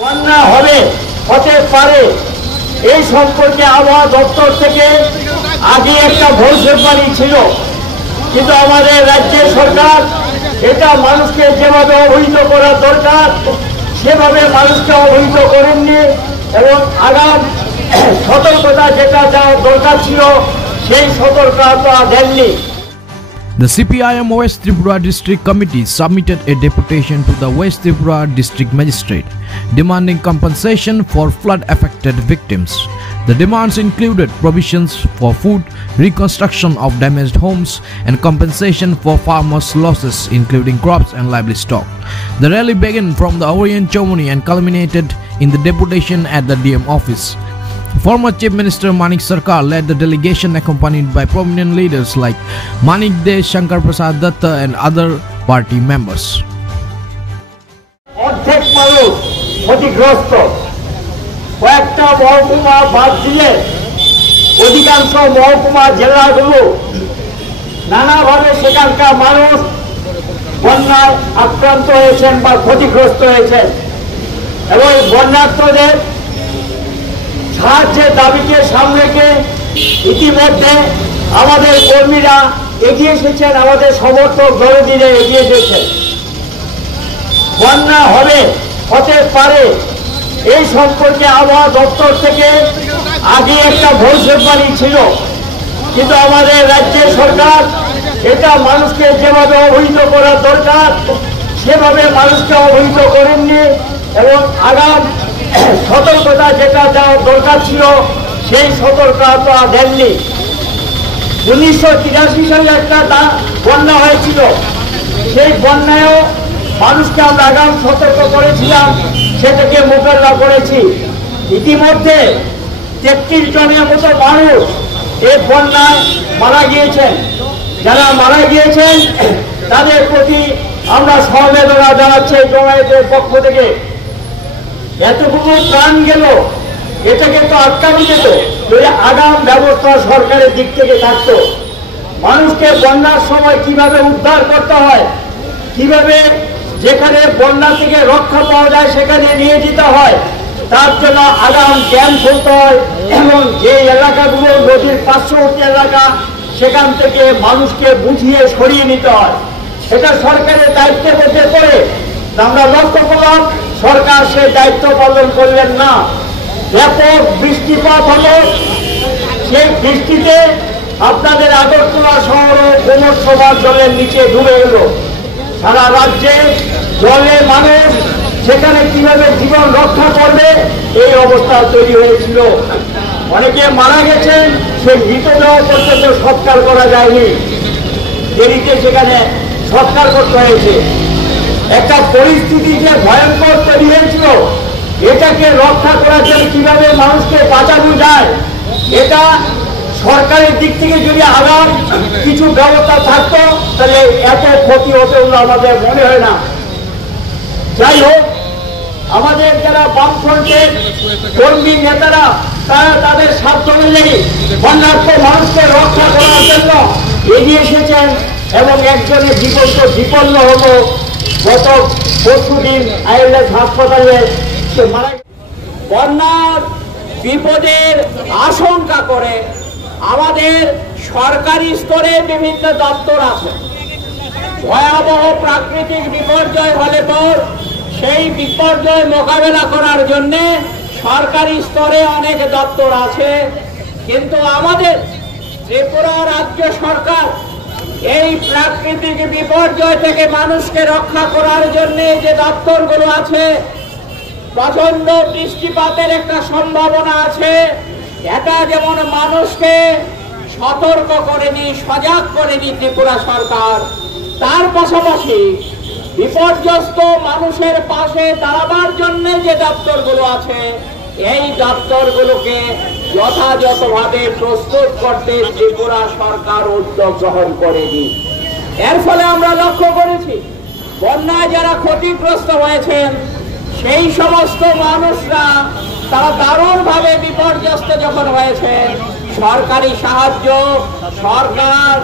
বন্যা হতে পারে এই সম্পর্কে আবহাওয়া দপ্তর থেকে আগে একটা ভবিষ্যৎবাণী ছিল, কিন্তু আমাদের রাজ্যের সরকার এটা মানুষকে যেভাবে অবহিত করা দরকার সেভাবে মানুষকে অবহিত করেননি এবং আগাম সতর্কতা যেটা দেওয়ার দরকার ছিল সেই সতর্কতা দেননি। The CPIM West Tripura District Committee submitted a deputation to the West Tripura District Magistrate demanding compensation for flood-affected victims. The demands included provisions for food, reconstruction of damaged homes, and compensation for farmers' losses, including crops and livestock. The rally began from the Orient ceremony and culminated in the deputation at the DM office. Former Chief Minister Manik Sarkar led the delegation accompanied by prominent leaders like Manik De, Shankar Prasad Datta and other party members. অর্ধেক মানুষ ক্ষতিগ্রস্ত, কয়েকটা মহকুমা বাদ দিয়ে অধিকাংশ মহকুমা জেলাগুলো নানাভাবে সেখানকার মানুষ বন্যায় আক্রান্ত হয়েছেন বা ক্ষতিগ্রস্ত হয়েছেন এবং বন্যার্তদের সাহায্যের দাবিকে সামনে রেখে ইতিমধ্যে আমাদের কর্মীরা এগিয়ে এসেছেন, আমাদের সমর্থক দলনীরা এগিয়ে এসেছেন। বন্যা হতে পারে এই সম্পর্কে আবহাওয়া দপ্তর থেকে আগে একটা ভবিষ্যৎবাণী ছিল, কিন্তু আমাদের রাজ্যের সরকার এটা মানুষকে যেভাবে অবহিত করা দরকার সেভাবে মানুষকে অবহিত করেননি এবং আগাম সতর্কতা যেটা দেওয়ার দরকার ছিল সেই সতর্কতা দেননি। 1983 সালে একটা বন্যা হয়েছিল, সেই বন্যায়ও মানুষকে আমরা আগাম সতর্ক করেছিলাম, সেটাকে মোকাবিলা করেছি। ইতিমধ্যে 33 জনের মতো মানুষ এই বন্যায় মারা গিয়েছেন। যারা মারা গিয়েছেন তাদের প্রতি আমরা সমবেদনা জানাচ্ছি জমায়েতের পক্ষ থেকে। এতটুকু প্রাণ গেল, এটাকে তো আটকানো যেত যদি আগাম ব্যবস্থা সরকারের দিক থেকে থাকতো। মানুষকে বন্যার সময় কিভাবে উদ্ধার করতে হয়, কিভাবে যেখানে বন্যা থেকে রক্ষা পাওয়া যায় সেখানে নিয়ে যেতে হয়, তার জন্য আগাম জ্ঞান করতে হয় এবং যে এলাকাগুলো নদীর পার্শ্ববর্তী এলাকা সেখান থেকে মানুষকে বুঝিয়ে সরিয়ে নিতে হয়। এটা সরকারের দায়িত্বের মধ্যে পড়ে। আমরা লক্ষ্য করলাম সরকার সেই দায়িত্ব পালন করলেন না। ব্যাপক বৃষ্টিপাত হলো, সেই বৃষ্টিতে আপনাদের আগরতলা শহর কোমর সবার জলের নিচে ডুবে গেল। সারা রাজ্যে জলে মানুষ সেখানে কিভাবে জীবন রক্ষা করবে এই অবস্থা তৈরি হয়েছিল। অনেকে মারা গেছেন, সেই মৃতদেহ পর্যন্ত সৎকার করা যায়নি, দেরিতে সেখানে সৎকার করতে হয়েছে। একটা পরিস্থিতি যে ভয়ঙ্কর তৈরি হয়েছিল, এটাকে রক্ষা করার জন্য কিভাবে মানুষকে বাঁচানো যায়, এটা সরকারের দিক থেকে যদি আগাম কিছু ব্যবস্থা থাকতো তাহলে এত ক্ষতি হতে আমাদের মনে হয় না। যাই হোক, আমাদের যারা বামফ্রন্টের কর্মী নেতারা তারা তাদের সাধ্য অনুযায়ী বন্যার্থ মানুষকে রক্ষা করার জন্য এগিয়ে এসেছেন এবং একজনের বিপন্ন হলো গত পরশুদিন আইএলএস হাসপাতালে মারা। বন্যার বিপদের আশঙ্কা করে আমাদের সরকারি স্তরে বিভিন্ন দপ্তর আছে। ভয়াবহ প্রাকৃতিক বিপর্যয় হলে পর সেই বিপর্যয় মোকাবেলা করার জন্য সরকারি স্তরে অনেক দপ্তর আছে, কিন্তু আমাদের ত্রিপুরা রাজ্য সরকার এই প্রাকৃতিক বিপর্যয় থেকে মানুষকে রক্ষা করার জন্য যে দপ্তরগুলো আছে, প্রচন্ড বৃষ্টিপাতের একটা সম্ভাবনা আছে, এটা যেমন মানুষকে সতর্ক করেনি, সজাগ করেনি ত্রিপুরা সরকার, তার পাশাপাশি বিপর্যস্ত মানুষের পাশে দাঁড়াবার জন্য যে দপ্তরগুলো আছে এই দপ্তরগুলোকে যথাযথভাবে প্রস্তুত করতে ত্রিপুরা সরকার উদ্যোগ গ্রহণ করেনি। এর ফলে আমরা লক্ষ্য করেছি বন্যায় যারা ক্ষতিগ্রস্ত হয়েছেন সেই সমস্ত মানুষরা তারা দারুণভাবে বিপর্যস্ত যখন হয়েছেন, সরকারি সাহায্য সরকার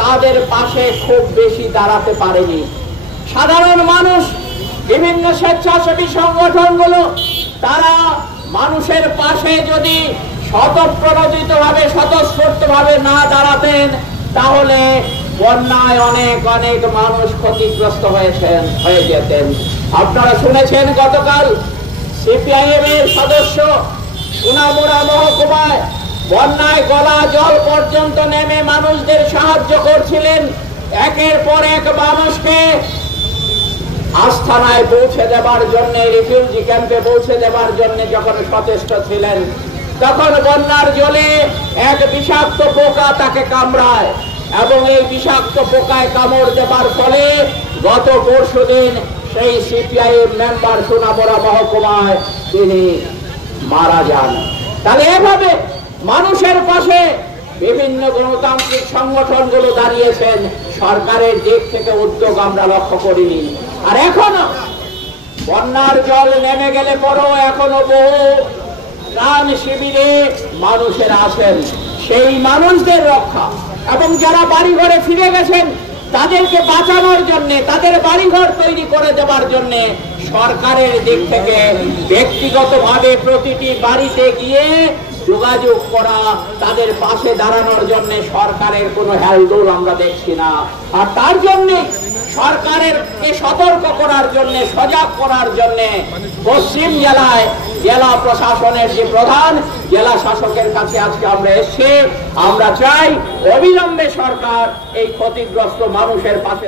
তাদের পাশে খুব বেশি দাঁড়াতে পারেনি। সাধারণ মানুষ, বিভিন্ন স্বেচ্ছাসেবী সংগঠনগুলো তারা মানুষের পাশে যদি স্বতঃপ্রণোদিতভাবে স্বতঃস্ফূর্তভাবে না দাঁড়াতেন, তাহলে বন্যায় অনেক অনেক মানুষ ক্ষতিগ্রস্ত হয়ে যেতেন। আপনারা শুনেছেন গতকাল সিপিআইএম এর সদস্য সোনামুড়া মহকুমায় বন্যায় গলা জল পর্যন্ত নেমে মানুষদের সাহায্য করছিলেন। একের পর এক মানুষকে আস্থানায় পৌঁছে দেবার জন্য, রিফিউজি ক্যাম্পে পৌঁছে দেবার জন্য যখন সচেষ্ট ছিলেন, তখন বন্যার জলে এক বিষাক্ত পোকা তাকে কামড়ায় এবং এই বিষাক্ত পোকায় কামড় দেবার ফলে গত পরশুদিন সেই সিপিআইএম মেম্বার সোনামুড়া মহকুমায় তিনি মারা যান। তাহলে এভাবে মানুষের পাশে বিভিন্ন গণতান্ত্রিক সংগঠনগুলো দাঁড়িয়েছেন। সরকারের দিক থেকে উদ্যোগ আমরা লক্ষ্য করিনি। আর এখনো বন্যার জল নেমে গেলে পরও এখনো বহু ত্রাণ শিবিরে মানুষেরা আছেন। সেই মানুষদের রক্ষা এবং যারা বাড়িঘরে ফিরে গেছেন তাদেরকে বাঁচানোর জন্য, তাদের বাড়িঘর তৈরি করে দেওয়ার জন্য সরকারের দিক থেকে ব্যক্তিগতভাবে প্রতিটি বাড়িতে গিয়ে যোগাযোগ করা, তাদের পাশে দাঁড়ানোর জন্য সরকারের কোনো হেলদোল আমরা দেখছি না। আর তার জন্য সরকারকে সতর্ক করার জন্য, সজাগ করার জন্য পশ্চিম জেলায় জেলা প্রশাসনের যে প্রধান, জেলা শাসকের কাছে আজকে আমরা এসেছি। আমরা চাই অবিলম্বে সরকার এই ক্ষতিগ্রস্ত মানুষের পাশে